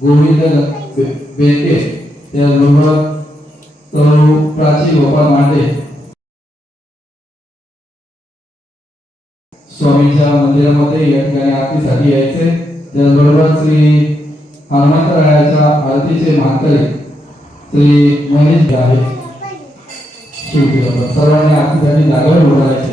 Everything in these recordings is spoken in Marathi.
गोविंद बेटे त्याचबरोबर तरुण प्राची गोपाल मांडे. स्वामीच्या मंदिरामध्ये या ठिकाणी आरतीसाठी यायचे. त्याचबरोबर श्री हनुमंतरायाच्या आरतीचे मानकरी श्री महेश आहे. सर्वांनी आरतीसाठी जागेवर बोलायचे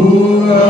Ooh,